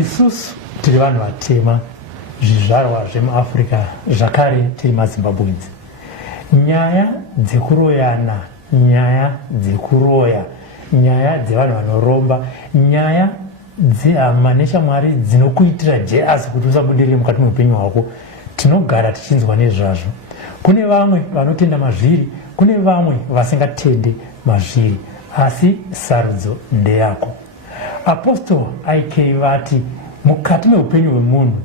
isusu tiri vanhu vatema zvizvarwa zvemuafrica zvakare tiri mazimbabwenzi. Nyaya dzekuroyana, nyaya dzekuroya, nyaya dzevanhu vanoromba, nyaya dzehama neshamwari dzinokuitira jeasi kuti usabudirire mukati meupenyu hwako, tinogara tichinzwa nezvazvo. Kune vamwe vanotenda mazviri, kune vamwe vasingatende mazviri, asi sarudzo ndeyako. Apostle IK vati mukati meupenyu hwemunhu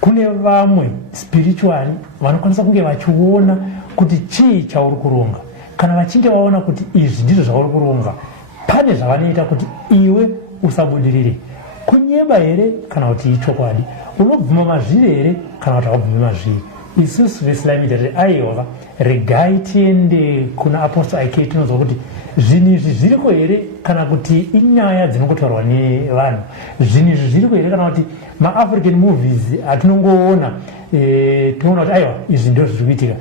kune vamwe spiritually vanokwanisa kunge vachiona kuti chii chauri kuronga. Kana vachinge vaona kuti izvi ndizvo zvauri kuronga, pane zvavanoita kuti iwe usabudirire. Kunyeba here kana kuti ichokwadi, unobvuma mazviri here kana kuti haubvumi mazviri. Isusu veSlyMedia Tv aiwa regai tiende kuna Apostle IK tinonzwa kuti zvinhu izvi zviriko here kana kuti inyaya dzinongotaurwa nevanhu. Zvinhu izvi zviriko here kana kuti maAfrican movies atinongoona tinoona kuti aiwa izvi ndizvo zviri kuitika.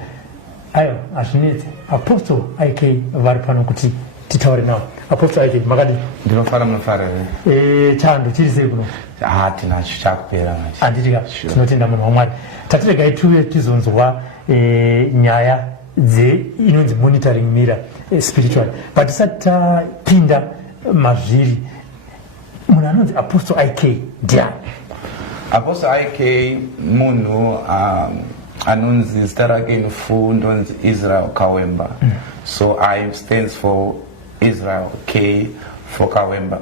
Aiwa hazvinetsi. Apostle IK vari pano kuti titaure navo. Apostle IK makadi ndinofara munofara chando chiri sei kuno? Tinacho chakupera manje. Anditika tinotenda munhu waMwari. Tatiregai tuye tizonzwa nyaya inonzi monitoring mirror spiritual. But tisati tapinda mazviri, munhu anonzi Apostle IK ndiani? Apostle IK munhu anonzi zita rake inufu ndonzi Israel Kawemba. So I stands for Israel, K for Kawemba.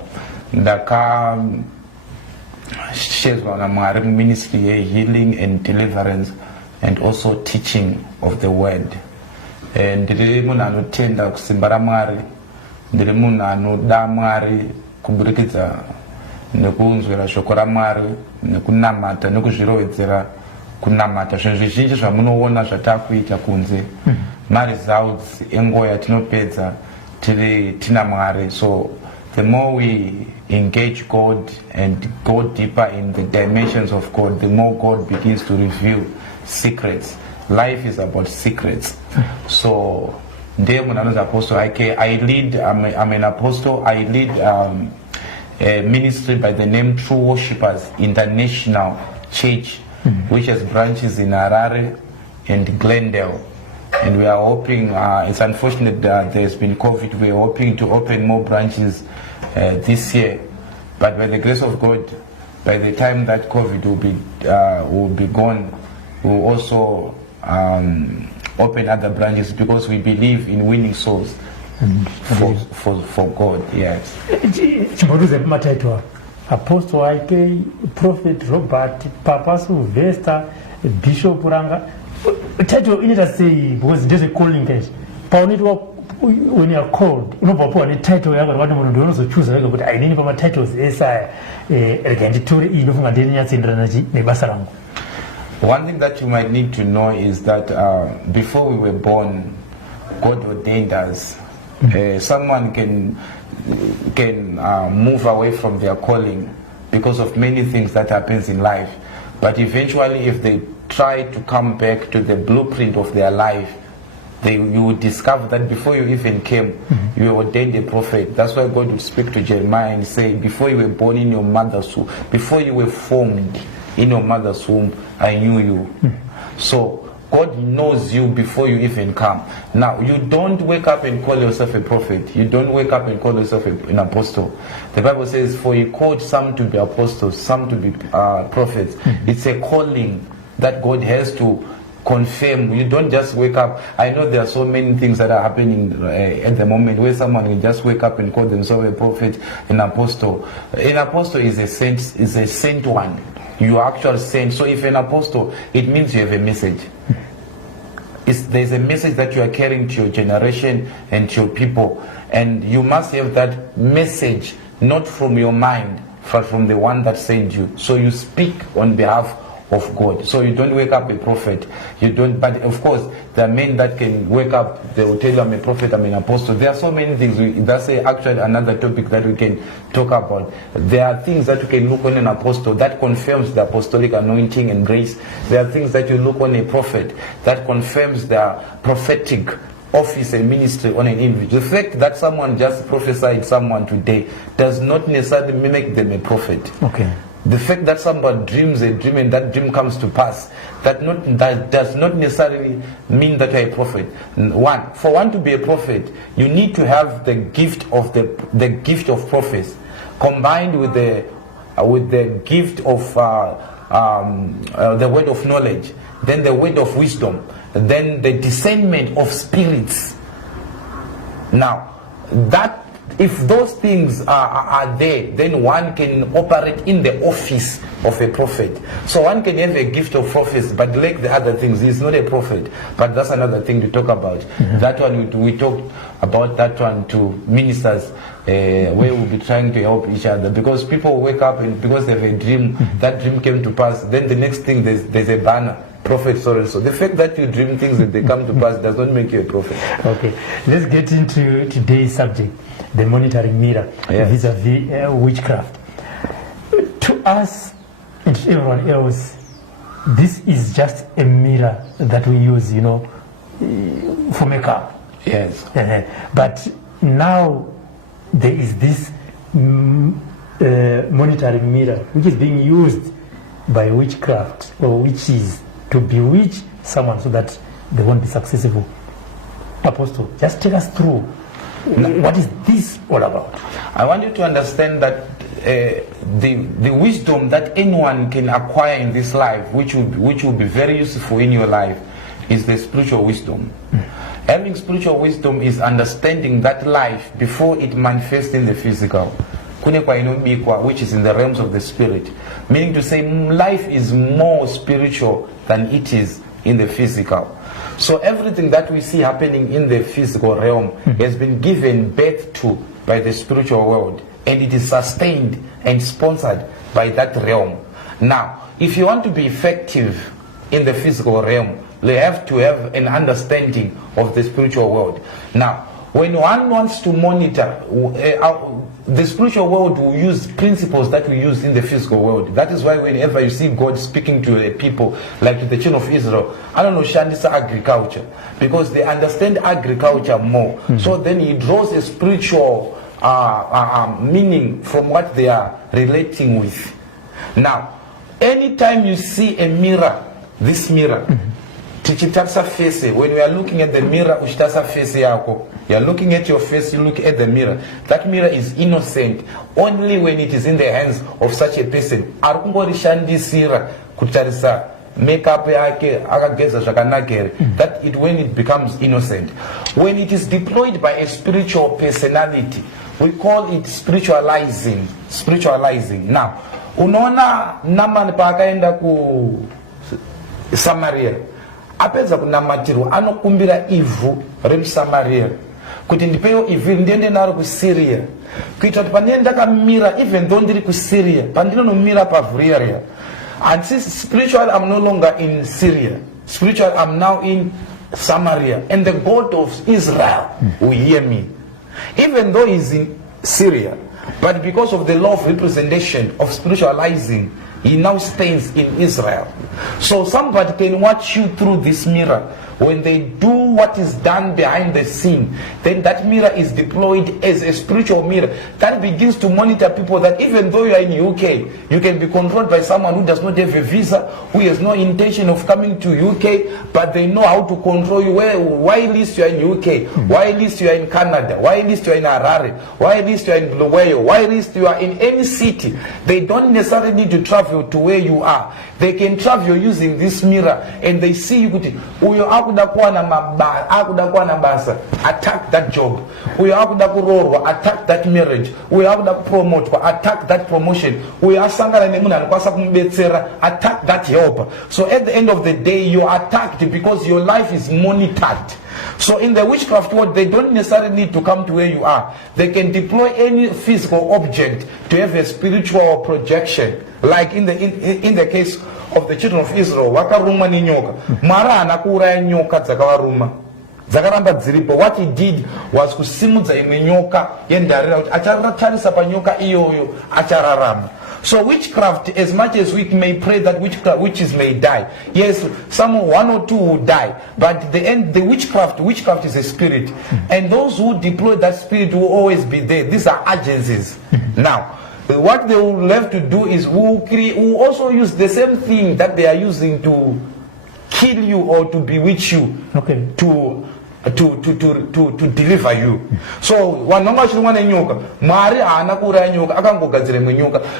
Ndakashezwa naMwari ministry ye healing and deliverance and also teaching of the word. Ndiri munhu anotenda kusimba raMwari, ndiri munhu anoda Mwari kuburikidza nekunzwira shoko raMwari, nekunamata nekuzvirovedzera kunamata. Zvinhu zvizhinji zvamunoona zvatakuita kunze maresults enguva yatinopedza tina Mwari. So the more we engage God and go deeper in the dimensions of God, the more God begins to reveal secrets. Life is about secrets. So I'm an apostle. I'm an apostle. I lead a ministry by the name True Worshippers International Church, which has branches in Harare and Glendale. And we are hoping, it's unfortunate that there's been COVID, we're hoping to open more branches this year. But by the grace of God, by the time that COVID will be gone, we'll also open other branches because we believe in winning souls for God. Yes. Apostle IK, Prophet Robert, Papa Silvester, Bishop Ranga. Title in it I say because there's a calling case. When you are called, you know, Papa, the title you are going to also choose. But I didn't know my titles. One thing that you might need to know is that before we were born, God ordained us. Someone can move away from their calling because of many things that happens in life. But eventually, if they try to come back to the blueprint of their life, you will discover that before you even came, you were ordained a prophet. That's why God would speak to Jeremiah and say, before you were born in your mother's womb, before you were formed in your mother's womb, I knew you. So God knows you before you even come. Now, you don't wake up and call yourself a prophet. You don't wake up and call yourself an apostle. The Bible says, for He called some to be apostles, some to be prophets. It's a calling that God has to confirm. You don't just wake up. I know there are so many things that are happening at the moment where someone will just wake up and call themselves a prophet, an apostle. An apostle is a sent one. You are actually sent. So if an apostle, it means you have a message. There's a message that you are carrying to your generation and to your people. And you must have that message, not from your mind, but from the one that sent you. So you speak on behalf of God. So you don't wake up a prophet. You don't. But of course, there are men that can wake up. They will tell you, I'm a prophet, I'm an apostle. There are so many things. That's actually another topic that we can talk about. There are things that you can look on an apostle that confirms the apostolic anointing and grace. There are things that you look on a prophet that confirms the prophetic office and ministry on an individual. The fact that someone just prophesied someone today does not necessarily make them a prophet. Okay. The fact that somebody dreams a dream and that dream comes to pass, that does not necessarily mean that you're a prophet. For one to be a prophet, you need to have the gift of the gift of prophecy, combined with the gift of the word of knowledge, then the word of wisdom, then the discernment of spirits. Now, that if those things are there, then one can operate in the office of a prophet. So one can have a gift of prophecy, but like the other things, he's not a prophet. But that's another thing to talk about. That one, we talked about that one to ministers, where we'll be trying to help each other. Because people wake up and because they have a dream, that dream came to pass, then the next thing there's a banner. Prophet so the fact that you dream things and they come to pass does not make you a prophet. Okay, let's get into today's subject, the monitoring mirror, vis-a-vis witchcraft. To us and to everyone else, this is just a mirror that we use, for makeup. Yes. But now there is this monitoring mirror which is being used by witchcraft or witches to bewitch someone so that they won't be successful. Apostle, just take us through. What is this all about? I want you to understand that the wisdom that anyone can acquire in this life, which will be very useful in your life, is the spiritual wisdom. Having spiritual wisdom is understanding that life before it manifests in the physical, which is in the realms of the spirit. Meaning to say, life is more spiritual than it is in the physical. So everything that we see happening in the physical realm has been given birth to by the spiritual world, and it is sustained and sponsored by that realm. Now, if you want to be effective in the physical realm, you have to have an understanding of the spiritual world. Now, when one wants to monitor, the spiritual world will use principles that we use in the physical world. That is why whenever you see God speaking to people, like to the children of Israel, I don't know, kushandiswa agriculture, because they understand agriculture more. So then he draws a spiritual meaning from what they are relating with. Now, anytime you see a mirror, this mirror, when we are looking at the mirror, you are looking at your face, you look at the mirror. That mirror is innocent only when it is in the hands of such a person. Makeup that when it becomes innocent. When it is deployed by a spiritual personality, we call it spiritualizing. Spiritualizing. Now, unaona Naman pakaenda ku Samaria. Apeza kunamatirwa anokumbira ivhu remuSamaria kuti ndipewo ivhu ndiende naro kuSyria kuita kuti pandine ndakamira even though ndiri kuSyria pandinonomira pavhu. And since spiritual I'm no longer in Syria, spiritual I'm now in Samaria, and the God of Israel will hear me even though he's in Syria, but because of the law of representation of spiritualizing, he now stands in Israel. So somebody can watch you through this mirror. When they do what is done behind the scene, then that mirror is deployed as a spiritual mirror that begins to monitor people, that even though you are in UK, you can be controlled by someone who does not have a visa, who has no intention of coming to UK, but they know how to control you. Why at least you are in UK? Why at least you are in Canada? Why at least you are in Harare? Why at least you are in Bulawayo? Why at least you are in any city? They don't necessarily need to travel to where you are. They can travel using this mirror, and they see you. Attack that job. We have to attack that marriage. We have to promote, attack that promotion. We are attack that help. So at the end of the day, you are attacked because your life is monitored. So in the witchcraft world, they don't necessarily need to come to where you are. They can deploy any physical object to have a spiritual projection. Like in the case of the children of Israel, wakaruma ni nyoka. Mara anakuuraya nyoka dzakavaruma. Dzakaramba dziripo. What he did was kusimudza imwe nyoka yendarira kuti achatarisa panyoka iyoyo achararama. So witchcraft, as much as we may pray that witches may die, yes, one or two will die, but at the end, the witchcraft is a spirit, and those who deploy that spirit will always be there. These are agencies. Now, what they will have to do is who also use the same thing that they are using to kill you or to bewitch you, okay, to deliver you. So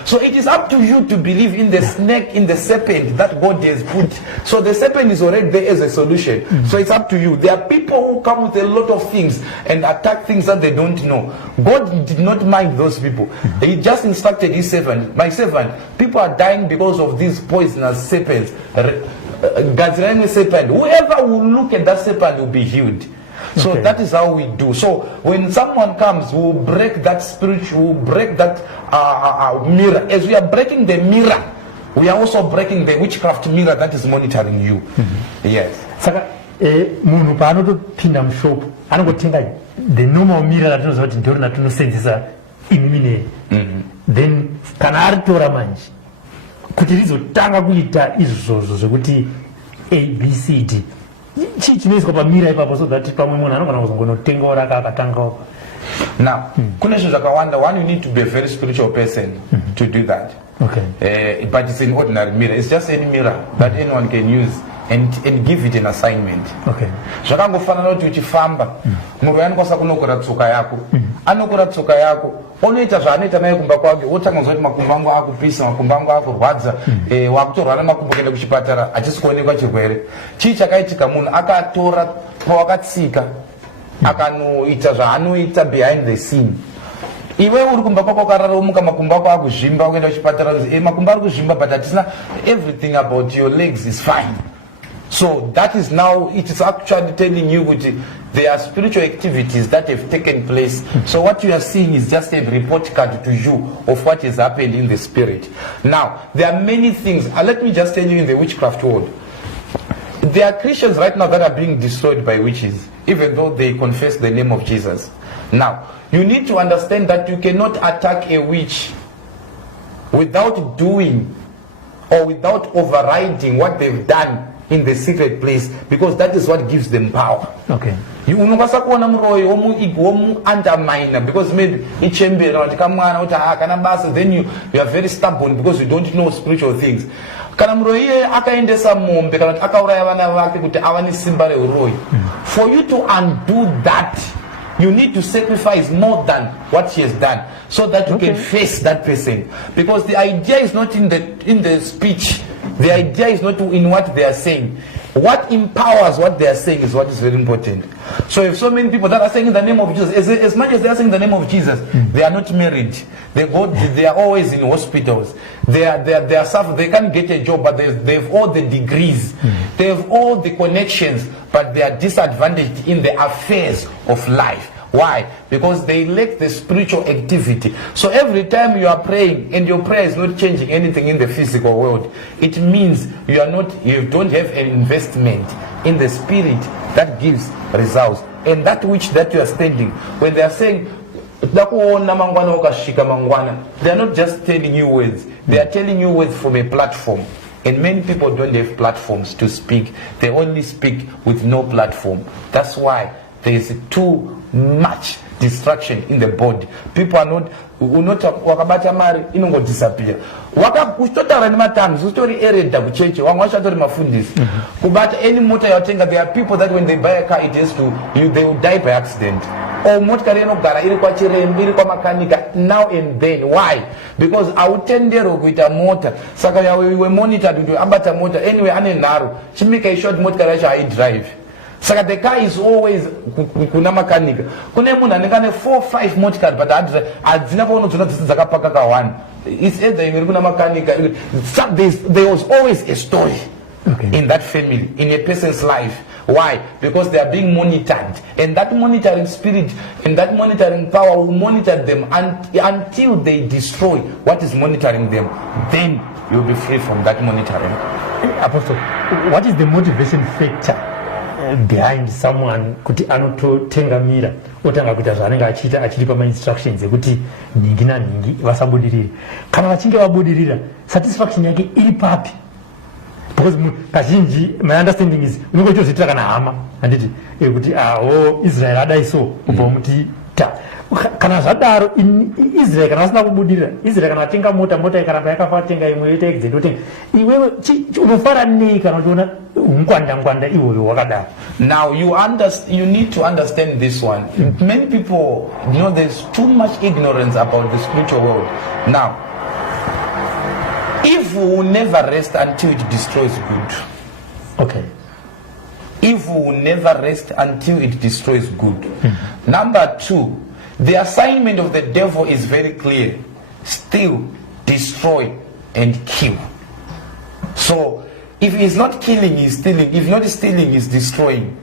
so it is up to you to believe in the snake, in the serpent that God has put. So the serpent is already there as a solution. So it's up to you. There are people who come with a lot of things and attack things that they don't know. God did not mind those people. He just instructed his servant, my servant, people are dying because of these poisonous serpents. God's serpent, whoever will look at that serpent will be healed. So okay, that is how we do. So when someone comes, we'll break that spiritual, we'll break that mirror. As we are breaking the mirror, we are also breaking the witchcraft mirror that is monitoring you. Yes. Saka munhu paanotopinda mushop anongotenga the normal mirror that knows what to do na tunosenzesa imine. Then kana aritora manje kuti rizotanga kuita izvozvo zvekuti ABCD chinoiswa pamira ipapo so that pamwe munhu anogona kuzongonotengawo akatangawo. Now kune zvinhu zvakawanda. One, you need to be a very spiritual person to do that. Okay. But it's an ordinary mirror. It's just any mirror that anyone can use and give it an assignment. Okay. Zvakangofanana kuti uchifamba munhu anokwanisa kunokora tsoka yako, anokora tsoka yako, unoita zvaanoita naye kumba kwake, wotanga kuzoti makumbo angu akupisa, makumbo angu akurwadza, wakutorwara makumbo kuenda kuchipatara achisi kuonekwa chirwere. Chii chakaitika? Munhu akatora pawakatsika akanoita zvaanoita behind the scene. Iwe uri kumba kwako ukararamuka makumbo ako akuzvimba ukaenda kuchipatara, makumbo ari kuzvimba but hatisina, everything about your legs is fine. So that is now, it is actually telling you that there are spiritual activities that have taken place. So what you are seeing is just a report card to you of what has happened in the spirit. Now, there are many things. Let me just tell you in the witchcraft world. There are Christians right now that are being destroyed by witches, even though they confess the name of Jesus. Now, you need to understand that you cannot attack a witch without doing or without overriding what they've done in the secret place, because that is what gives them power. Okay. You unokasa kuona muroyi womu underminer because maybe ichembera kuti kamwana kuti kana basa, then you are very stubborn because you don't know spiritual things. Kana muroyi akaendesa mombe kana kuti akauraya vana vake kuti avane simba reuroyi. For you to undo that, you need to sacrifice more than what she has done so that you can face that person, because the idea is not in the speech. The idea is not in what they are saying. What empowers what they are saying is what is very important. So if so many people that are saying in the name of Jesus, as much as they are saying the name of Jesus, they are not married. They are always in hospitals. They are suffering. They can't get a job, but they have all the degrees. They have all the connections, but they are disadvantaged in the affairs of life. Why? Because they lack the spiritual activity. So every time you are praying and your prayer is not changing anything in the physical world, it means you don't have an investment in the spirit that gives results. And that which that you are standing, when they are saying, they are not just telling you words, they are telling you words from a platform. And many people don't have platforms to speak. They only speak with no platform. That's why there is too much distraction in the body. People are not wakabata mari inongo disappear. Uchitotara nematangs, uchitori ereda kucheche, wangwachatori mafundisi. Kubata any motor yatenga, there are people that when they buy a car, they will die by accident. Or motikari inogara iri kwa chirembe, iri kwa makanika now and then. Why? Because autendero kuita motor. Saka yawe monitored to abata motor anyway ane naru. Chimika ishort motikari yacha I drive. Saka the car is always kuna makanika. Kuna munhu anekane 4-5 motikari but adzina pauno dzona dzakapaka ka 1. It's either kuna makanika. There was always a story in that family, in a person's life. Why? Because they are being monitored, and that monitoring spirit and that monitoring power will monitor them until they destroy what is monitoring them. Then you'll be free from that monitoring. Apostle, what is the motivation factor behind someone kuti anototenga mira otanga kuita zvaanenge achiita achiri pama instructions ekuti ningi naningi vasabudirire? Kana vachinge vabudirira, satisfaction yake iri papi? Because kazhinji my understanding is unongochozviitira kana hama handiti kuti Israel adai so kubva muti kana zvadaro Israel kana asina kubudirira Israel kana atenga mota ikaramba yakafa atenga imwe yoita exit otenga iwewe unofara nei kana uchiona ngwanda iwoyo wakadaro. Now you need to understand this one. Many people, there's too much ignorance about the spiritual world. Now, evil will never rest until it destroys good. Okay. Evil will never rest until it destroys good. Number two, the assignment of the devil is very clear. Steal, destroy, and kill. So, if he's not killing, he's stealing. If not stealing, he's destroying.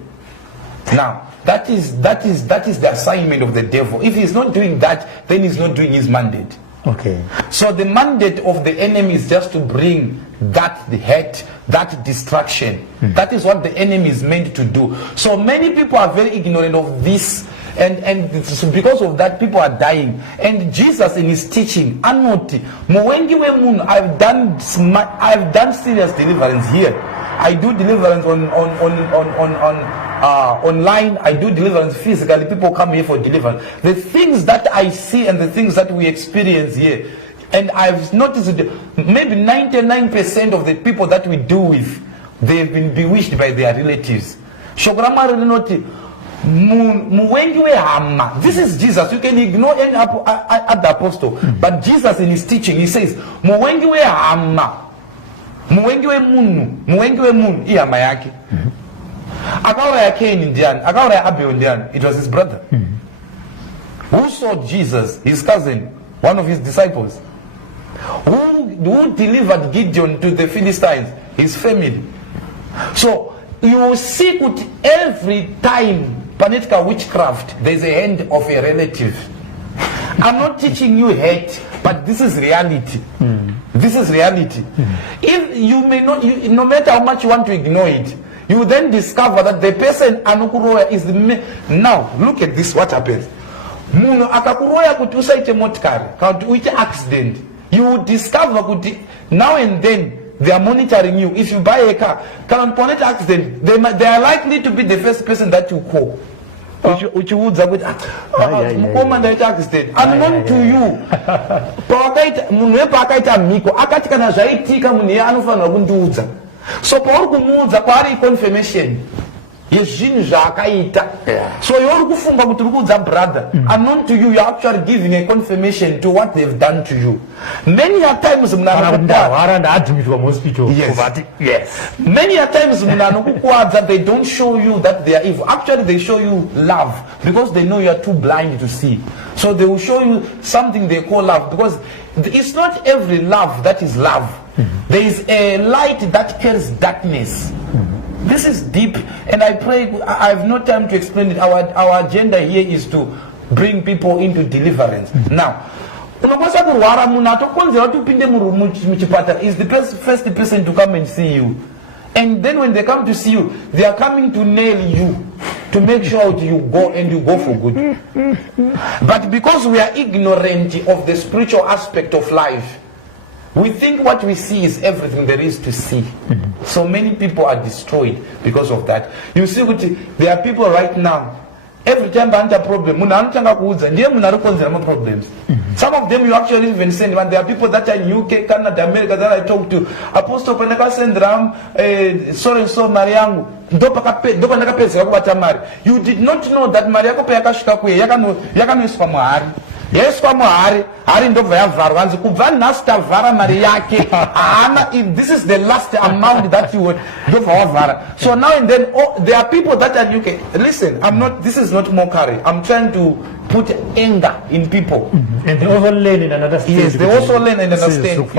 Now, that is the assignment of the devil. If he's not doing that, then he's not doing his mandate. Okay. So the mandate of the enemy is just to bring that hate, that destruction. That is what the enemy is meant to do. So many people are very ignorant of this, and because of that, people are dying. And Jesus in his teaching, I've done serious deliverance here. I do deliverance online. I do deliverance physically. People come here for deliverance. The things that I see and the things that we experience here, and I've noticed maybe 99% of the people that we do with, they've been bewitched by their relatives. This is Jesus. You can ignore any other apostle, but Jesus in his teaching, he says, it was his brother. Who saw Jesus, his cousin, one of his disciples? Who delivered Gideon to the Philistines? His family. So you see every time political witchcraft, there's a hand of a relative. I'm not teaching you hate, but this is reality. This is reality. If you may not, no matter how much you want to ignore it, you will then discover that the person anukuroya is the now look at this. What happens? Muno akakuroya kuti usaite motikari kana uite accident. You will discover kuti now and then they are monitoring you. If you buy a car, kana upon an accident, they are likely to be the first person that you call. Uchiudza kuti mukoma ndaita accident unknown to you. Munhu wepaakaita mhiko akati kana zvaitika munhu iye anofanira kundiudza. So pauri kumuudza kwaari confirmation yezvinhu zvaakaita. So you're kufunga kuti uri kuudza brother, unknown to you, you're actually giving a confirmation to what they've done to you. Many a times yes. Many a times that they don't show you that they are evil. Actually they show you love because they know you are too blind to see. So they will show you something they call love, because it's not every love that is love. There is a light that kills darkness. This is deep, and I pray, I have no time to explain it. Our agenda here is to bring people into deliverance. Now, is the first person to come and see you. And then when they come to see you, they are coming to nail you, to make sure you go, and you go for good. But because we are ignorant of the spiritual aspect of life, we think what we see is everything there is to see. So many people are destroyed because of that. You see, there are people right now, every time they have a problem, problems. Some of them you actually even send, but there are people that are in UK, Canada, America that I talk to. Apostle Penaka send Ram, so and so Mariangu. You did not know that Mariako Pekashkakwe, Yakano is from Hari. Yes, come on, this is the last amount that you would do for Vara. So now and then, there are people that are UK. Listen, this is not mockery. I'm trying to put anger in people. And they also learn and understand. Yes, they also learn and understand.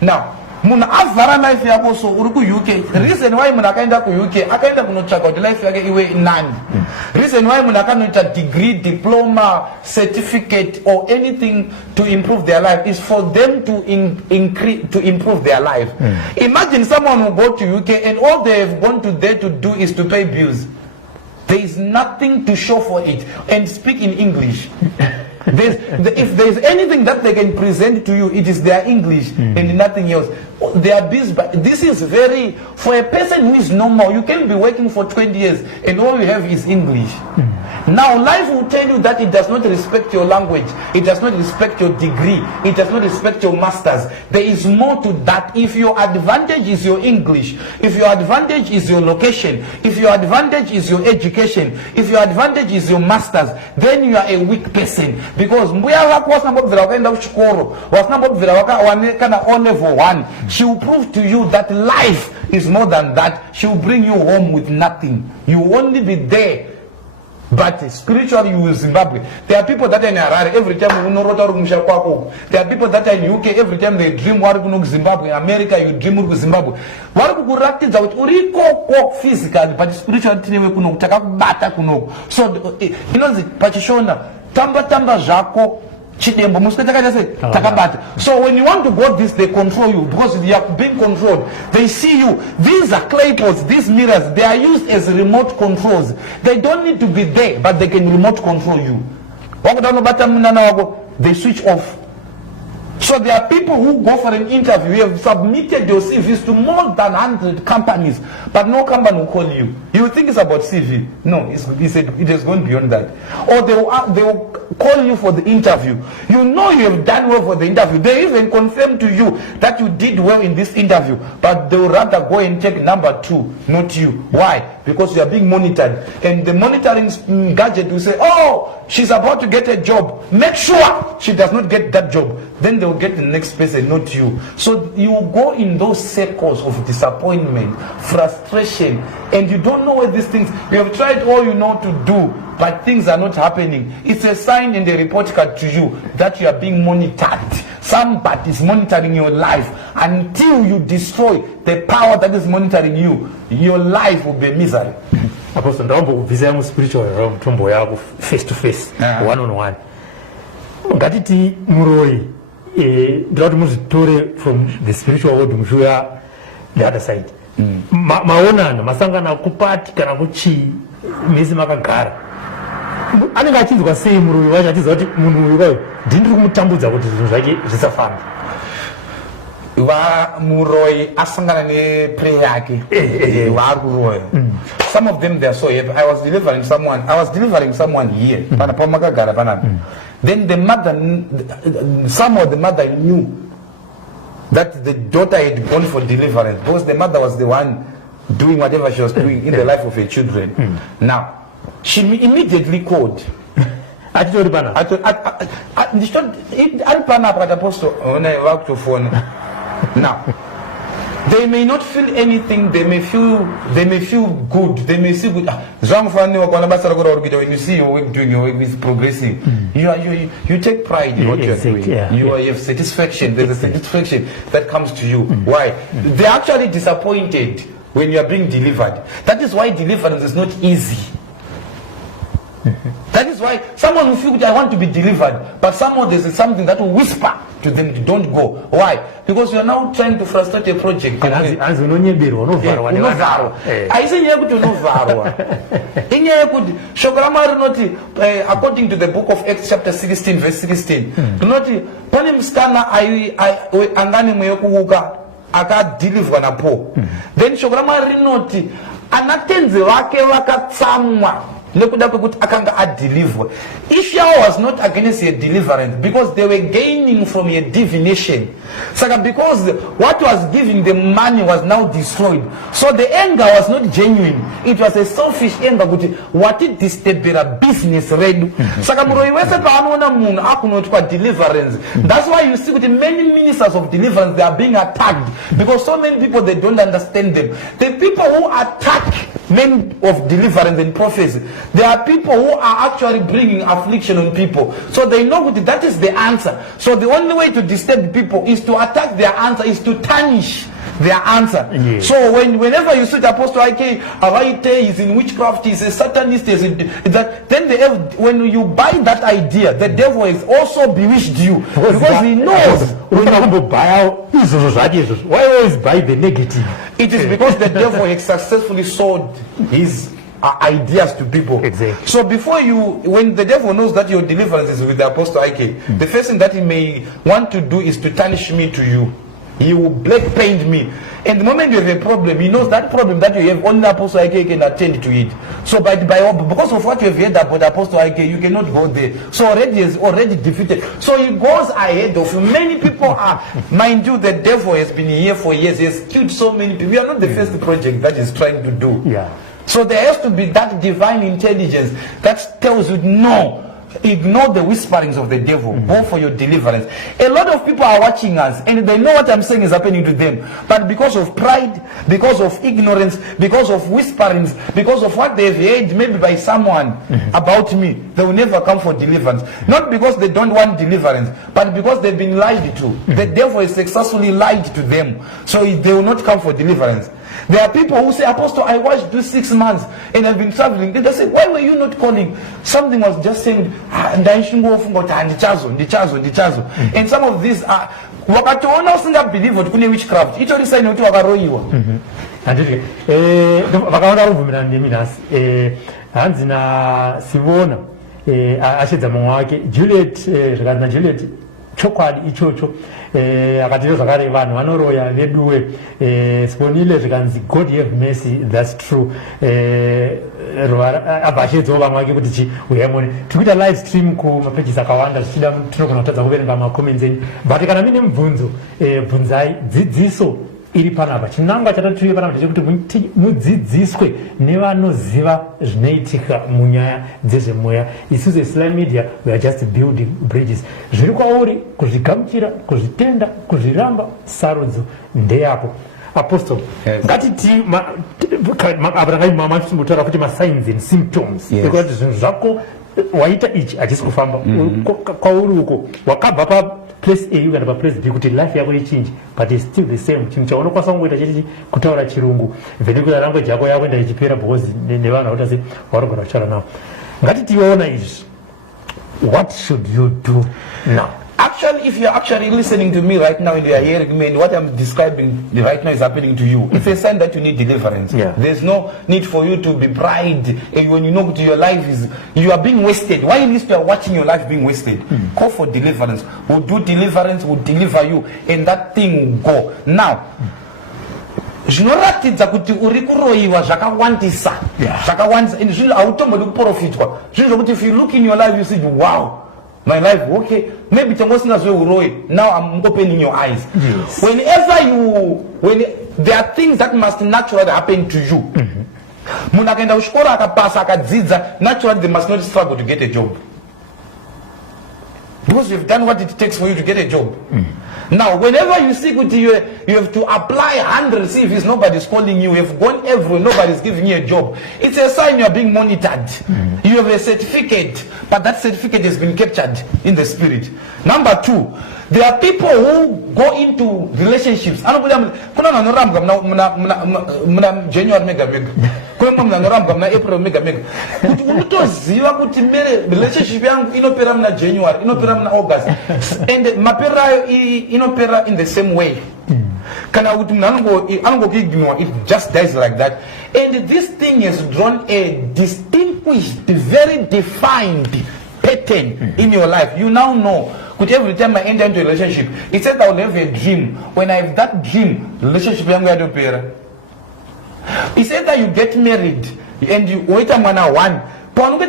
Now, muna avara life yako so uruku UK. Reason why muna kaenda ku UK, akaenda kunochaka the life yake iwe nani. Reason why muna kaenda degree, diploma, certificate or anything to improve their life is for them to improve their life. Imagine someone who go to UK and all they have gone to there to do is to pay bills. There is nothing to show for it and speak in English. If there's anything that they can present to you, it is their English and nothing else. they are busy. But this is very, for a person who is normal, you can be working for 20 years and all you have is English. Now life will tell you that it does not respect your language, it does not respect your degree, it does not respect your masters. There is more to that. If your advantage is your English, if your advantage is your location, if your advantage is your education, if your advantage is your masters, then you are a weak person. Because on level 1, she will prove to you that life is more than that. She will bring you home with nothing. You will only be there. But spiritually, you will Zimbabwe. There are people that are in Harare every time you know. There are people that are in UK every time they dream Zimbabwe. America, you dream Zimbabwe. Physically, but spiritually, so you know the Pachishona Tamba Jako. So when you want to go this, they control you because you are being controlled. They see you. These are clay pots, these mirrors, they are used as remote controls. They don't need to be there, but they can remote control you. They switch off. So there are people who go for an interview, you have submitted your CVs to more than 100 companies, but no company will call you. You think it's about CV. No, it has gone beyond that. Or they will call you for the interview. You know you have done well for the interview. They even confirm to you that you did well in this interview, but they will rather go and check number 2, not you. Why? Because you are being monitored. And the monitoring gadget will say, oh, she's about to get a job. Make sure she does not get that job. Then they will get the next person, not you. So you go in those circles of disappointment, frustration, and you don't know what these things, you have tried all you know to do, but things are not happening. It's a sign in the report card to you that you are being monitored. Somebody is monitoring your life. Until you destroy the power that is monitoring you, your life will be misery. Apostle, ndambo kubvisa spiritual realm tombo yako face to face, one on one. Ngatiti muroyi ndinoti muzvitore from the spiritual world mushuya the other side. Maonana masangana kupati kana kuchi mese makagara. Anenge achinzwa sei muroyi wacho achiziva kuti munhu uyu kwayo ndiri kumutambudza kuti zvinhu zvake zvisafamba. Muroyi asangana neprayer yake waari kuroya. Some of them they are so heavy. I was delivering someone here. Then the mother, somehow the mother knew that the daughter had gone for deliverance because the mother was the one doing whatever she was doing in the life of her children. Now, she immediately called. Now, they may not feel anything, they may feel good, they may see good. When you see your work doing, your work is progressing, you take pride in what you are doing. You have satisfaction, there's a satisfaction that comes to you. Why? They're actually disappointed when you are being delivered. That is why deliverance is not easy. That is why someone will feel I want to be delivered, but someone there's something that will whisper to them, don't go. Why? Because you are now trying to frustrate a project. According to the book of Acts chapter 16 verse 16, akadeliverwa napo. Then shogorama rinoti anatenze wake wakatsamwa nekuda kwekuti akanga adeliverwa. Israel was not against a deliverance because they were gaining from a divination. So because what was giving them money was now destroyed, so the anger was not genuine. It was a selfish anger. What it disturbed business ready. So deliverance. That's why you see with many ministers of deliverance they are being attacked because so many people they don't understand them. The people who attack men of deliverance and prophecy, there are people who are actually bringing affliction on people. So they know that is the answer. So the only way to disturb people is to attack their answer, is to tarnish their answer. Yes. So whenever you see the Apostle IK, he's in witchcraft, he's a Satanist, then when you buy that idea, the devil has also bewitched you because he knows. Why always buy the negative? It is because the devil has successfully sold his ideas to people. Exactly. So when the devil knows that your deliverance is with the Apostle IK, the first thing that he may want to do is to tarnish me to you. He will black paint me. And the moment you have a problem, he knows that problem that you have, only Apostle Ike can attend to it. So because of what you have heard about Apostle Ike, you cannot go there. So already is already defeated. So he goes ahead of many people. Are, mind you, the devil has been here for years. He has killed so many people. We are not the first project that he's trying to do. Yeah. So there has to be that divine intelligence that tells you, no, ignore the whisperings of the devil. Go for your deliverance. A lot of people are watching us and they know what I'm saying is happening to them, but because of pride, because of ignorance, because of whisperings, because of what they've heard maybe by someone about me, they will never come for deliverance. Not because they don't want deliverance, but because they've been lied to. The devil has successfully lied to them, so they will not come for deliverance. There are people who say, Apostle, I watched this 6 months and I've been traveling. They say, why were you not calling? Something was just saying, and some of these are wakatoona usingabhelieve kuti kune witchcraft itori sign kuti wakaroyiwa. Handiti vakaona kuvumirana nemi nhasi hanzi naSivona ashedza mumwe wake Juliet zvikanzi naJuliet chokwadi ichocho akati zvakare vanhu vanoroya veduwe sibonile zvikanzi God have mercy, that's true. Abva achedzawo vamwe vake kuti uyamone tikuita live stream kumapages akawanda zvichida tinogona kutadza kuverenga macomments enyu, but kana mine mibvunzo bvunzai. Dzidziso iri panapa, chinangwa chatatuye panapa chekuti mudzidziswe nevanoziva zvinoitika munyaya dzezvemweya. Isusu SlyMedia, we are just building bridges. Zviri kwauri kuzvigamuchira, kuzvitenda, kuzviramba, sarudzo ndeyapo. Apostle, ngatiti mama chitombotaura kuti signs and symptoms, because zvinhu zvako waita ichi hachisi kufamba kwauri uko wakabva paplace A ukaenda paplace B kuti life yako ichinji, but it's still the same. Chinhu chaunokwanisa kungoita chete kutaura chirungu vhedikuya language yako yakuenda ichipera because nevanhu vakuti asi warogona kutaura navo. Ngatitiona izvi, what should you do now? Actually, if you're actually listening to me right now and you're hearing me and what I'm describing right now is happening to you, it's a sign that you need deliverance. There's no need for you to be pride. And when you know that your life is, you are being wasted. Why at least you are watching your life being wasted? Call for deliverance. We'll do deliverance, we'll deliver you, and that thing will go. Now, zvinoratidza kuti uri kuroyiwa zvakawandisa and zvinhu hautombodi kuprofitwa. Zvinhu zvokuti if you look in your life you see, wow, my life, okay, maybe now I'm opening your eyes. When there are things that must naturally happen to you. Naturally they must not struggle to get a job, because you've done what it takes for you to get a job. Now, whenever you see you have to apply 100 CVs, nobody's calling you. You've gone everywhere, nobody's giving you a job. It's a sign you're being monitored. You have a certificate, but that certificate has been captured in the spirit. Number 2, there are people who go into relationships. January mega April mega relationship January August and mapera in the same way. It just dies like that. And this thing has drawn a distinguished, very defined pattern in your life. You now know. Every time I enter into a relationship, it says I will have a dream. When I have that dream, relationship is going to be. It says that you get married and you wait a man 1. And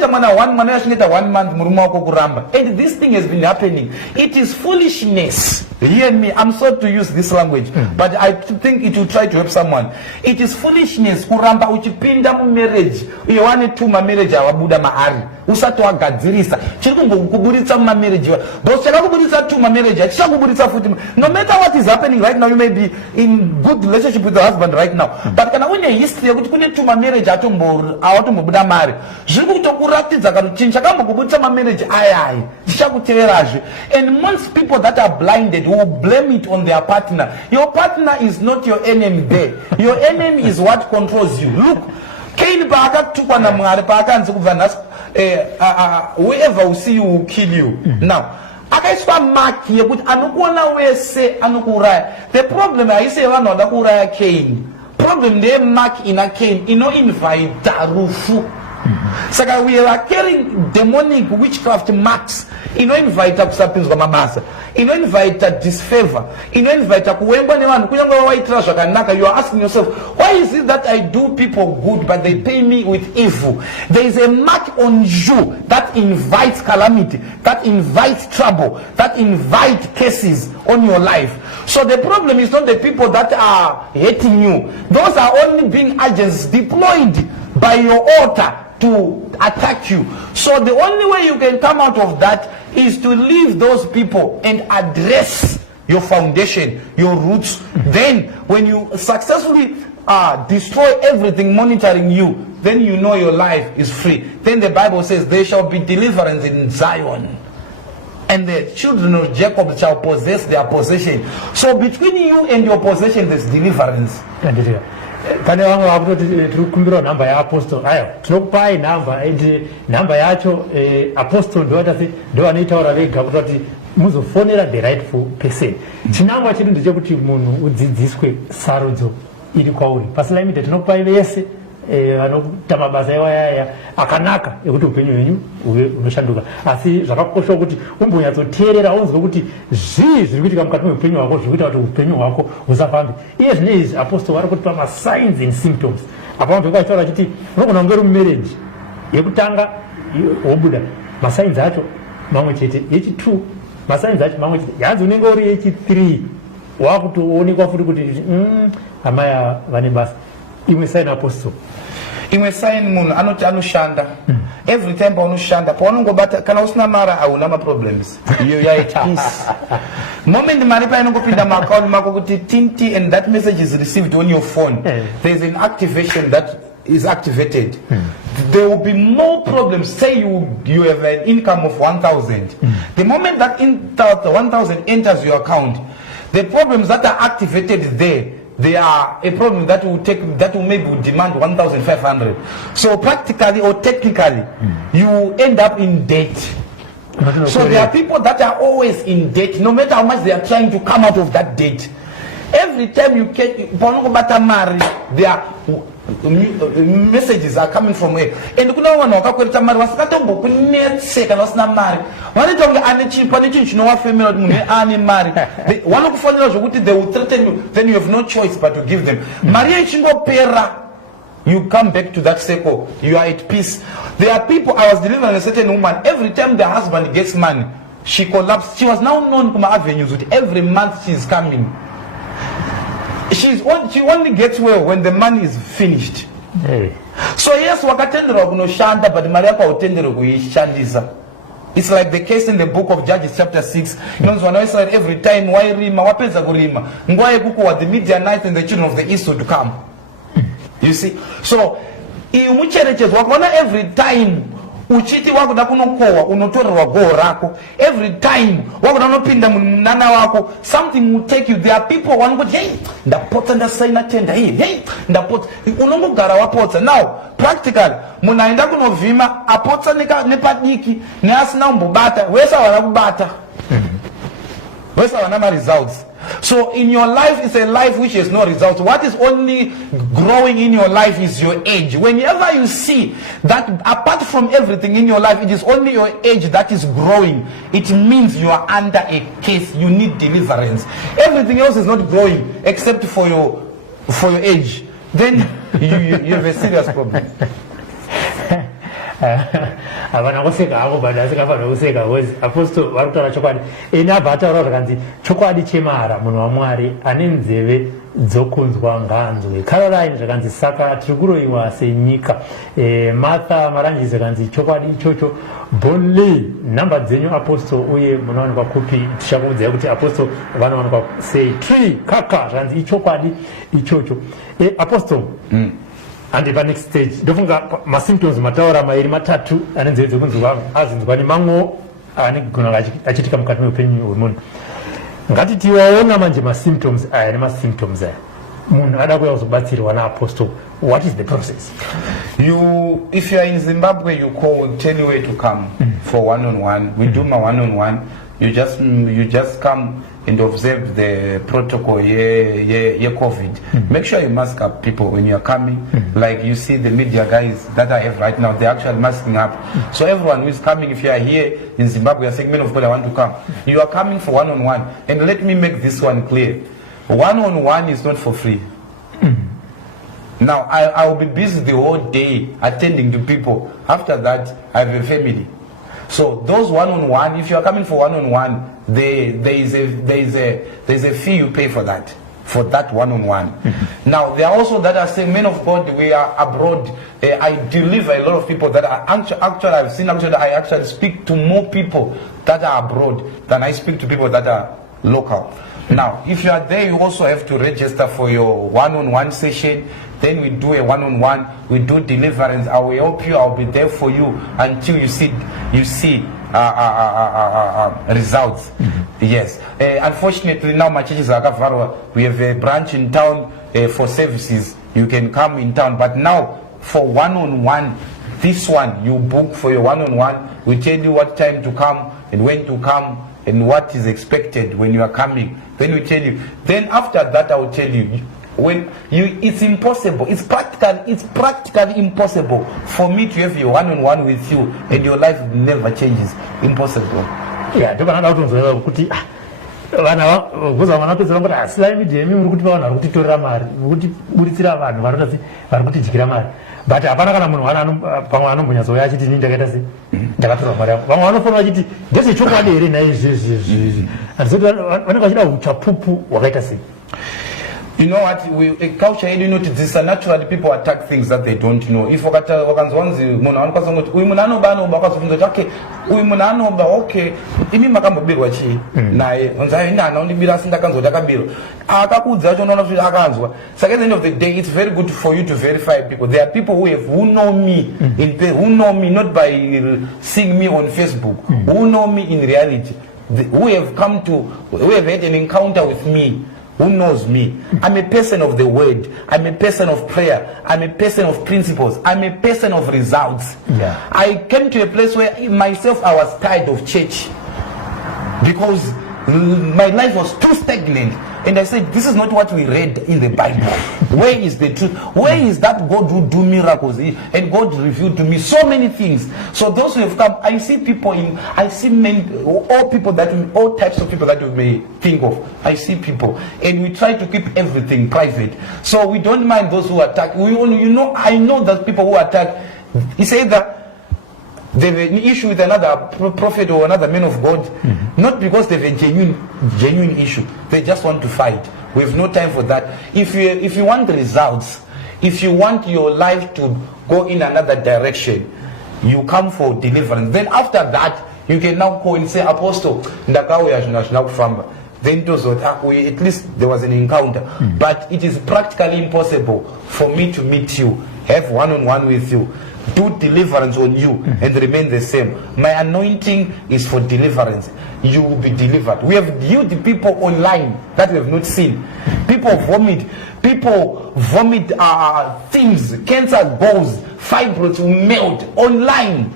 this thing has been happening. It is foolishness. Hear me, I'm sorry to use this language, but I think it will try to help someone. It is foolishness. Kuramba uchipinda mu marriage. You want to ma marriage awabuda mahari. Usatu agadzirisa. Chirikungo kuburitsa ma marriage. But chaka kuburitsa to ma marriage. Chaka kuburitsa futi. No matter what is happening right now, you may be in good relationship with the husband right now. But kana une history yokuti kune to ma marriage atombo buda mari. And most people that are blinded will blame it on their partner. Your partner is not your enemy there. Your enemy is what controls you. Look, whoever will see you will kill you. Now, the problem I say Cain. Problem they mark in a Cain, invite Rufu. Saka we are carrying demonic witchcraft marks. Inoinvite kusapinzwa mabasa, inoinvite disfavor, inoinvite kuwengwa nevanhu kunyangwe waitira zvakanaka. You are asking yourself, why is it that I do people good but they pay me with evil? There is a mark on you that invites calamity, that invites trouble, that invites cases on your life. So the problem is not the people that are hating you. Those are only being agents deployed by your altar to attack you. So the only way you can come out of that is to leave those people and address your foundation, your roots. Then when you successfully destroy everything monitoring you, then you know your life is free. Then the Bible says there shall be deliverance in Zion, and the children of Jacob shall possess their possession. So between you and your possession there's deliverance. Pane vamwe vakutoti tiri kukumbirawo nhamba yaapostoli. Aya, tinokupai nhamba ende nhamba yacho apostoli ndo vanoitaura vega kuti muzofonera the rightful person. Chinangwa chedu ndechekuti munhu udzidziswe sarudzo iri kwauri. PaSlyMedia tinokupai vese vanoita mabasa iwayaya akanaka ekuti upenyu hwenyu uve unoshanduka. Asi zvakakosha kuti umbonyatsoteerera unzwe kuti zvii zviri kuitika mukati meupenyu hwako zviri kuita kuti upenyu hwako husafambe. Iye zvinezvi apostoli vari kutipa masigns and symptoms. Apa vanhu vakataura chiti unogona kunge uri mumarriage yekutanga wobuda masigns acho mamwe chete, yechi2 masigns acho mamwe chete, yanzi unenge uri yechi3 wakutoonekwa futi kuti amaya vane basa. Imwe sign apostoli. Imwe sign munhu anoti anoshanda. Every time paunoshanda paunongobata kana usina mara hauna problems. You are at peace. Moment mari painongopinda muaccount mako kuti tinti and that message is received on your phone, there is an activation that is activated. There will be no problems. Say you have an income of 1,000. The moment that 1,000 enters your account, the problems that are activated there, they are a problem that will maybe demand 1,500. So practically or technically, you end up in debt. So there are people that are always in debt, no matter how much they are trying to come out of that debt. Every time you get there are messages are coming from where, and kuna vanhu vakakweta mari vasikatombokunetseka vasina mari vanoita kunge ane pane chinhu chinovafemera kuti munhu ane mari vanokufanira zvokuti they will threaten you, then you have no choice but to give them. Mari ichingopera, you come back to that circle, you are at peace. There are people, I was delivering a certain woman, every time the husband gets money she collapsed. She was now known to my avenues with every month she's coming. She only gets well when the money is finished. So yes, wakatendera kunoshanda but mari yako hautendere kuishandisa. It's like the case in the book of Judges chapter 6. You know, when I said every time why rima wapeza kurima nguva yekukohwa the Midianites and the children of the east would come. You see, so mucherechedzwa wakaona every time uchiti wakuda kunokohwa unotorerwa goho rako, every time wakuda kunopinda munana wako something will take you. There are people wanoti hey ndapotsa ndasaina tender, hey ndapotsa, unongogara wapotsa. Now practically munhu aenda kunovhima apotsa nepadiki neasina kumbobata wese havana kubata, wese havana ma-results. So in your life is a life which has no results. What is only growing in your life is your age. Whenever you see that apart from everything in your life, it is only your age that is growing, it means you are under a case. You need deliverance. Everything else is not growing except for your age. Then you have a serious problem. Avana kuseka avo bado asikafanira kuseka wezi apostoli vari kutaura chokwadi. Eni abva ataura zvakanzi chokwadi chemara munhu waMwari ane nzeve dzokunzwa ngaanzwe. Caroline zvakanzi saka tiri kuroyiwa senyika. Martha Maranjisi zvakanzi chokwadi ichocho. Bonley nhamba dzenyu apostoli uye munowanikwa kupi? Tichakuudzai kuti apostoli vanowanikwa sei. Tree kaka zvakanzi ichokwadi ichocho. Apostoli and the next stage ndofunga masymptoms mataura mairi matatu ane nzeve dzokunzwa azinzwa nemamwe anogona achiitika mukati meupenyu hwemunhu. Ngatitiwaona manje masymptoms aya nemasymptoms aya munhu ada kuuya kuzobatsirwa naapostoli. What is the process? If you are in Zimbabwe, you call, we'll tell you where to come for one-on-one. We do my one-on-one. you just come and observe the protocol, COVID. Make sure you mask up, people, when you are coming. Like you see the media guys that I have right now, they're actually masking up. So everyone who is coming, if you are here in Zimbabwe, a segment of people I want to come, you are coming for one-on-one. And let me make this one clear. One-on-one is not for free. Now, I will be busy the whole day attending to people. After that, I have a family. So those one-on-one, if you are coming for one-on-one, there is a fee you pay for that one-on-one. Now, there are also that are saying, men of God, we are abroad. I deliver a lot of people that are actually I've seen, I actually speak to more people that are abroad than I speak to people that are local. Now, if you are there, you also have to register for your one-on-one session. Then we do a one-on-one, we do deliverance. I will help you, I'll be there for you until you see results. Yes. Unfortunately, now my church is Akavarwa. We have a branch in town for services. You can come in town. But now, for one-on-one, this one, you book for your one-on-one. We tell you what time to come and when to come and what is expected when you are coming. Then we tell you. Then after that, I will tell you. It's impossible. It's practically impossible for me to have your one-on-one with you and your life never changes. Impossible. Yeah, but apana kana munhu pamwe anombonyatsouya achiti inini ndakaita sei ndakatorwa mari yangu vamwe vanofanira vachiti ndezvechokwadi here naizvezvezvi handisoti vanenge vachida uchapupu hwakaita sei. You know what, a culture, you know, naturally people attack things that they don't know. If wakanzwanzi munhu anokwanisa kuti uyu munhu anoba akazofunza kuti okay uyu munhu anoba okay imi makambobirwa chii naye onzai ndana undibira asi ndakanzwa takabirwa akakuudza acho unoona kuti akanzwa. So at the end of the day, it's very good for you to verify people. There are people who know me who know me not by seeing me on Facebook, who know me in reality, who have had an encounter with me, who knows me. I'm a person of the word. I'm a person of prayer. I'm a person of principles. I'm a person of results. Yeah. I came to a place where myself I was tired of church because my life was too stagnant. And I said, this is not what we read in the Bible. Where is the truth? Where is that God who do miracles? And God revealed to me so many things. So those who have come, I see people all types of people that you may think of. I see people. And we try to keep everything private. So we don't mind those who attack. I know that people who attack, it's either they have an issue with another prophet or another man of God, not because they have a genuine issue. They just want to fight. We have no time for that. If you want results, if you want your life to go in another direction, you come for deliverance. Then after that, you can now call and say, Apostle, then at least there was an encounter. But it is practically impossible for me to meet you, have one-on-one with you, do deliverance on you and remain the same. My anointing is for deliverance. You will be delivered. We have healed people online that we have not seen. People vomit things, cancer balls, fibroids will melt online.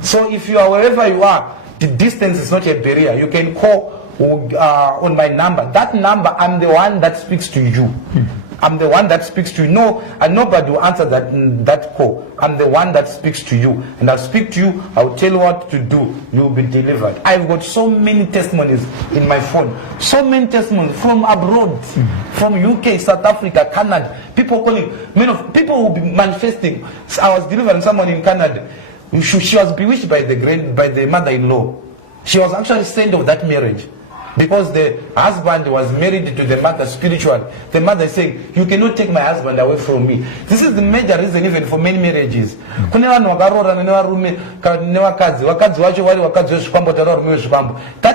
So if you are wherever you are, the distance is not a barrier. You can call on my number. That number, I'm the one that speaks to you. I'm the one that speaks to you. No, and nobody will answer that call. I'm the one that speaks to you. And I'll speak to you. I'll tell you what to do. You'll be delivered. I've got so many testimonies in my phone. So many testimonies from abroad. From UK, South Africa, Canada. People calling. People will be manifesting. I was delivering someone in Canada. She was bewitched by the mother-in-law. She was actually sent of that marriage. Because the husband was married to the mother spiritually. The mother is saying, you cannot take my husband away from me. This is the major reason even for many marriages. That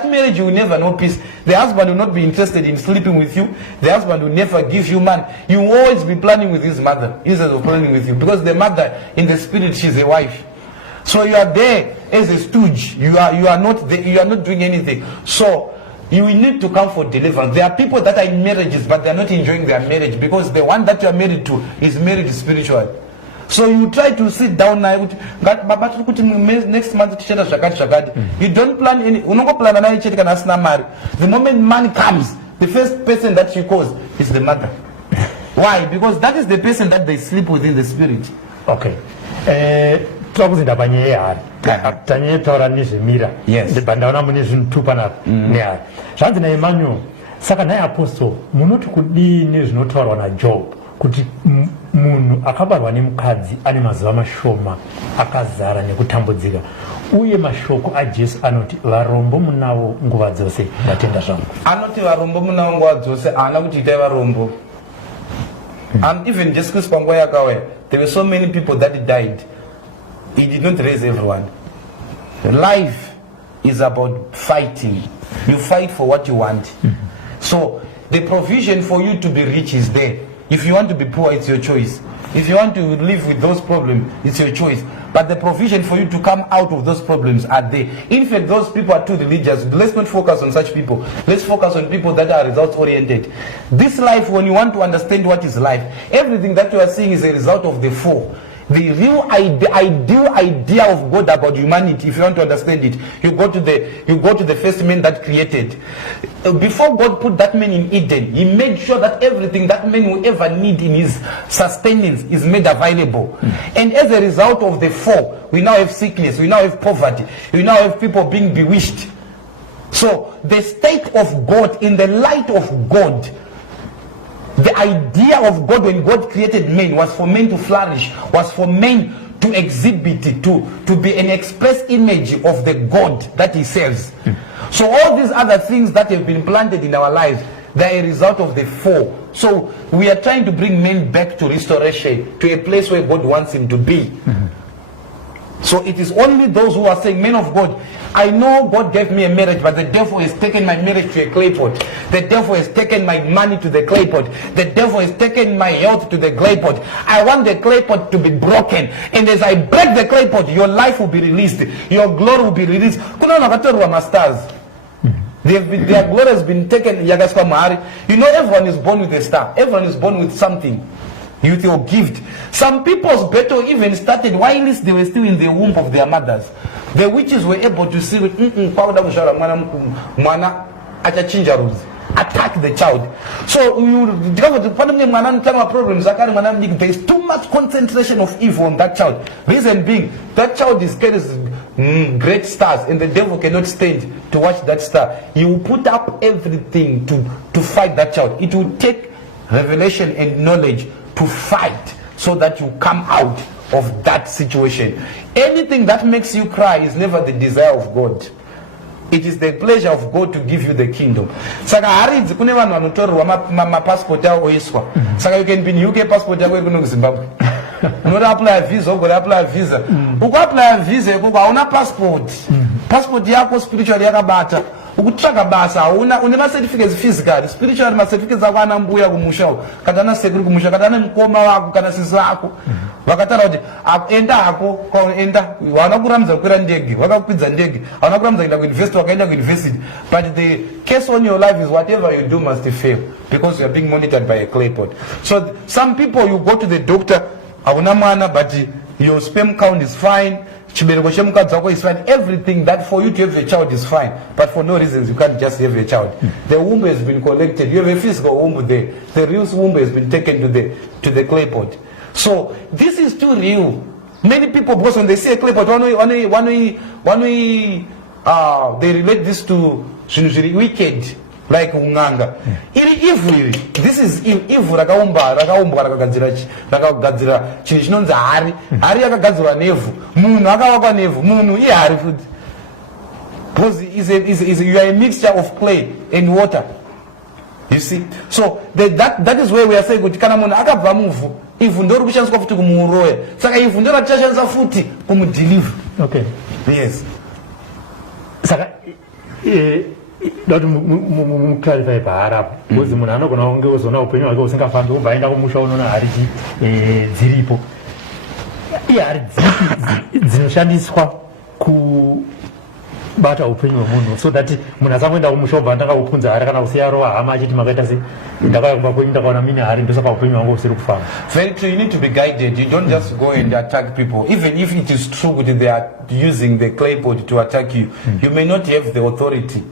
marriage will never know peace. The husband will not be interested in sleeping with you. The husband will never give you man. You will always be planning with his mother instead of planning with you. Because the mother in the spirit, she's a wife. So you are there as a stooge. You are not doing anything. So you will need to come for deliverance. There are people that are in marriages, but they are not enjoying their marriage because the one that you are married to is married spiritually. So you try to sit down now, next month you don't plan any, the moment money comes, the first person that she calls is the mother. Why? Because that is the person that they sleep within the spirit. Okay. Twakuzinda panyaya tanye taura nezvemira ndaona mune zvinhu tupanapa nehari zvanzi naEmmanuel. Saka naye apostle munoti kudini zvinotaurwa naJob kuti munhu akabarwa nemukadzi ane mazuva mashoma akazara nekutambudzika, uye mashoko aJesu anoti varombo munavo nguva dzose. Ndatenda zvangu anoti varombo munavo nguva dzose, haana kuti itai varombo. And even just because there were so many people that died, he did not raise everyone. Life is about fighting. You fight for what you want. So the provision for you to be rich is there. If you want to be poor, it's your choice. If you want to live with those problems, it's your choice. But the provision for you to come out of those problems are there. In fact, those people are too religious. Let's not focus on such people. Let's focus on people that are results-oriented. This life, when you want to understand what is life, everything that you are seeing is a result of the four. The real ideal idea of God about humanity, if you want to understand it, you go to the first man that created. Before God put that man in Eden, he made sure that everything that man will ever need in his sustenance is made available. And as a result of the four, we now have sickness, we now have poverty, we now have people being bewitched. So the state of God, in the light of God, the idea of God when God created men was for men to flourish, was for men to exhibit, to be an express image of the God that he serves. So all these other things that have been planted in our lives, they are a result of the four. So we are trying to bring men back to restoration, to a place where God wants him to be. So it is only those who are saying, men of God, I know God gave me a marriage, but the devil has taken my marriage to a clay pot. The devil has taken my money to the clay pot. The devil has taken my health to the clay pot. I want the clay pot to be broken. And as I break the clay pot, your life will be released. Your glory will be released. Their glory has been taken. You know, everyone is born with a star. Everyone is born with something. With your gift. Some people's battle even started while they were still in the womb of their mothers. The witches were able to see attack the child. So there is too much concentration of evil on that child. Reason being, that child is carrying great stars, and the devil cannot stand to watch that star. He will put up everything to fight that child. It will take revelation and knowledge to fight so that you come out of that situation. Anything that makes you cry is never the desire of God. It is the pleasure of God to give you the kingdom. Saka haridzi kune vanhu vanotorerwa mapassport avo oiswa. Saka you can be in UK passport yako iri kuZimbabwe. Unoda apply visa, ugora apply visa. Uku apply visa yako hauna passport. Passport yako spiritual yakabata. Ukutsvaga basa hauna, une certificates physical, spiritual certificates ako ana mbuya kumusha, kana ana sekuru kumusha, kana ana mukoma wako, kana sisi wako. Vakataura kuti enda hako, enda, hauna kuramidza kukwira ndege, vakakwidza ndege, hauna kuramidza kuenda kuuniversity, wakaenda kuuniversity. But the case on your life is whatever you do must fail, because you are being monitored by a clay pot. So some people, you go to the doctor, hauna mwana, but your sperm count is fine. Is fine. Everything that for you to have a child is fine, but for no reasons you can't just have a child. The womb has been collected. You have a physical womb there. The real womb has been taken to the clay pot. So this is too real. Many people, because when they say a clay pot, they relate this to wicked, like unganga. Evil. This is evil. Rakagadzira chinhu chinonzi hari. Hari yakagadzirwa nevhu. Munhu akavakwa nevhu. Munhu ihari futi. Because you are a mixture of clay and water. You see? So that is where we are saying kuti kana munhu akabva muvhu, ivhu ndori kushandiswa futi kumuroya. Saka ivhu ndori ratichashandisa futi kumudeliver. Okay. Yes. Saka dati muclarify paharapo because munhu anogona kunge uzona upenyu hwake usingafambi ubva aenda kumusha unoona hari dziripo. Ihari dzipi dzinoshandiswa bata upenyu hwemunhu so that munhu asamboenda kumushobha ndakaupunza hari kana kusiyarova hama achiti makaita sei ndakauya kumba kwenyu ndakaona mine hari ndosaka upenyu hwangu husiri kufamba. Very true. You need to be guided. You don't just go and attack people. Even if it is true that they are using the clay pot to attack you, you may not have the authority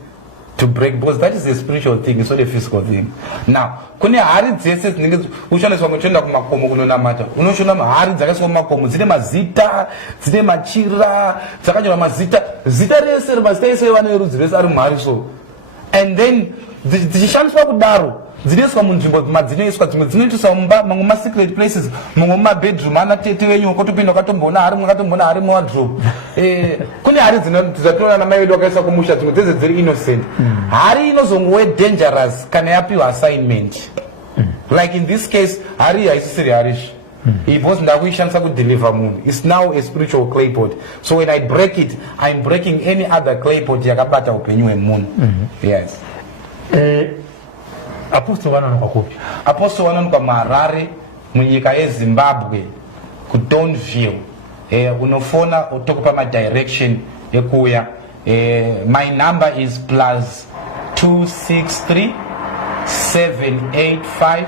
to break, because that is a spiritual thing, it's not a physical thing. Now, kune hari dzese dzinenge ushandiswa kutoenda kumakomo kunonamata, unoshona hari dzakaiswa kumakomo dzine mazita, dzine machira, dzakanyora mazita, zita rese mazita ese vane rudzi rese ari mhari so. And then dzichishandiswa kudaro dzinoiswa munzvimbo madzinoiswa, dzimwe dzinoiswa mumba, mamwe masecret places, mumwe mumabedroom ana tete wenyu wakatopinda wakatomboona hari mwakatomboona hari muwardrobe. Kune hari dzatoona namai vedu wakaiswa kumusha, dzimwe dzese dziri innocent. Hari inozongowe dangerous kana yapiwa assignment. Like in this case, hari haisisiri harishi. Because ndakuishandisa kudeliver munhu. It's now a spiritual clay pot. So when I break it, I'm breaking any other clay pot yakabata upenyu hwemunhu. Yes. Apostle wanonoka kupi? Apostle wanonoka Harare munyika yeZimbabwe kuDonville. Unofona utokupa ma direction yekuya. My number is +263 785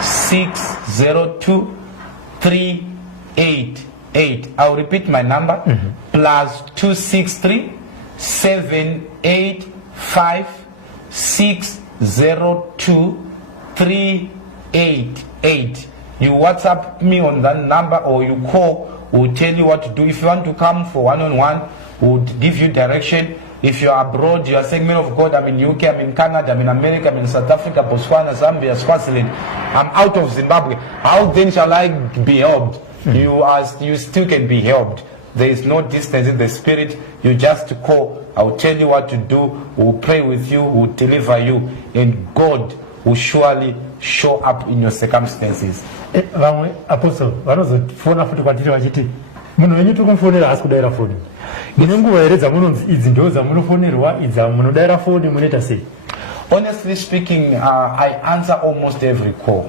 602 388. I'll repeat my number. +263 785 602 388. You WhatsApp me on that number or you call. We'll tell you what to do. If you want to come for one-on-one, we'll give you direction. If you're abroad, you are saying, man of God, I'm in UK, I'm in Canada, I'm in America, I'm in South Africa, Botswana, Zambia, Swaziland, I'm out of Zimbabwe. How then shall I be helped? You still can be helped. There is no distance in the spirit. You just call. I'll tell you what to do. We'll pray with you. We'll deliver you. And God will surely show up in your circumstances. Vamwe apostle vanozofona futi kwatiri vachiti munhu wenyu tiri kumufonera haasi kudaira foni. Mune nguva here dzamunonzi idzi ndo dzamunofonerwa, idza munodaira foni munoita sei? Honestly speaking, I answer almost every call.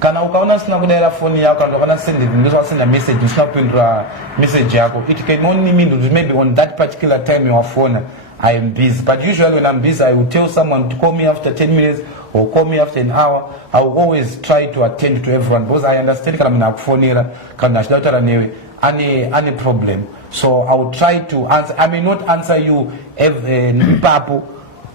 Kana ukaona usina kudaira foni yako kana ukaona send a message usina kupindura message yako, it can only mean that maybe on that particular time you are phone I am busy. But usually when I'm busy, I will tell someone to call me after 10 minutes or call me after an hour. I will always try to attend to everyone because I understand kana mina kufonera kana shdautara newe any problem. So I will try to answer. I may not answer you papo,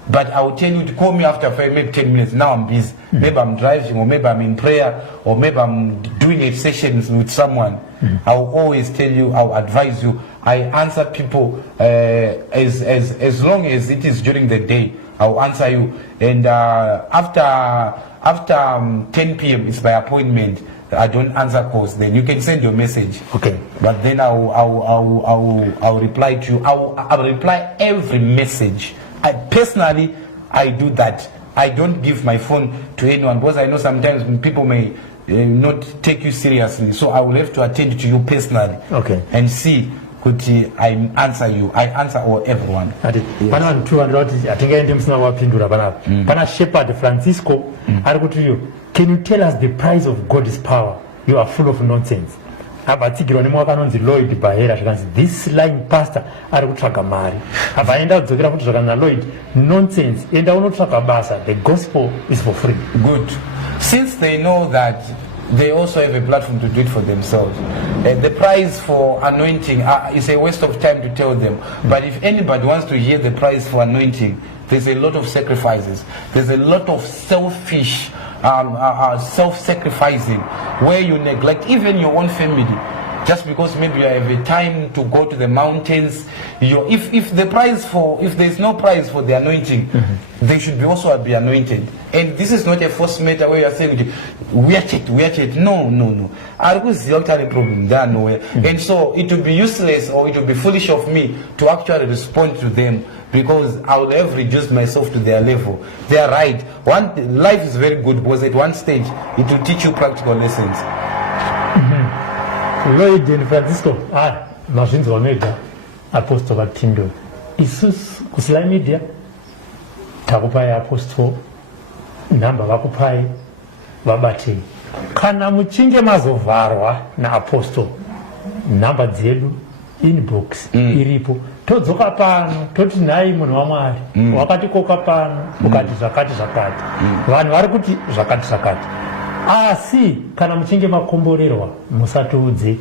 but I will tell you to call me after maybe 10 minutes. Now I'm busy. Maybe I'm driving, or maybe I'm in prayer, or maybe I'm doing a session with someone. I will always tell you, I will advise you. I answer people as long as it is during the day. I will answer you. And after 10 p.m. it's by appointment. I don't answer calls. Then you can send your message. Okay. But then I will reply to you. I will reply every message. I do that. I don't give my phone to anyone because I know sometimes people may not take you seriously. So I will have to attend to you personally. Okay. And see could I answer you. I answer everyone. Pana vanhu 200 atingaende musina wapindura panapa. Pana Shepherd Francisco ari kuti you, can you tell us the price of God's power? You are full of nonsense. Abatsigirwa nemwe wakanonzi Lloyd Bahera zvakanzi this lying pastor ari kutsvaga mari. Abva aenda kudzokera kuti zvakanzi Lloyd nonsense, enda unotsvaga basa, the gospel is for free. Good. Since they know that they also have a platform to do it for themselves. The price for anointing is a waste of time to tell them. But if anybody wants to hear the price for anointing, there's a lot of sacrifices. There's a lot of selfish, self-sacrificing, where you neglect even your own family. Just because maybe you have a time to go to the mountains, if there's no price for the anointing, they should be also be anointed. And this is not a forced matter where you are saying we are checked. No. Problem there nowhere. And so it would be useless or it would be foolish of me to actually respond to them because I would have reduced myself to their level. They are right. Life is very good because at one stage it will teach you practical lessons. Lloyd and Francisco, mazvinzwa mega apostle vapindura. Isusu kuSlyMedia takupai apostle nhamba vakupai vabatei. Kana muchinge mazovharwa naapostle nhamba dzedu inbox iripo, todzoka pano toti nhai munhu waMwari wakati koka pano ukati zvakati zvakati, vanhu vari kuti zvakati zvakati. Asi kana muchinge makomborerwa musatiudze,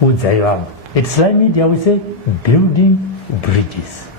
udzai vanhu. It's SlyMedia, we say building bridges.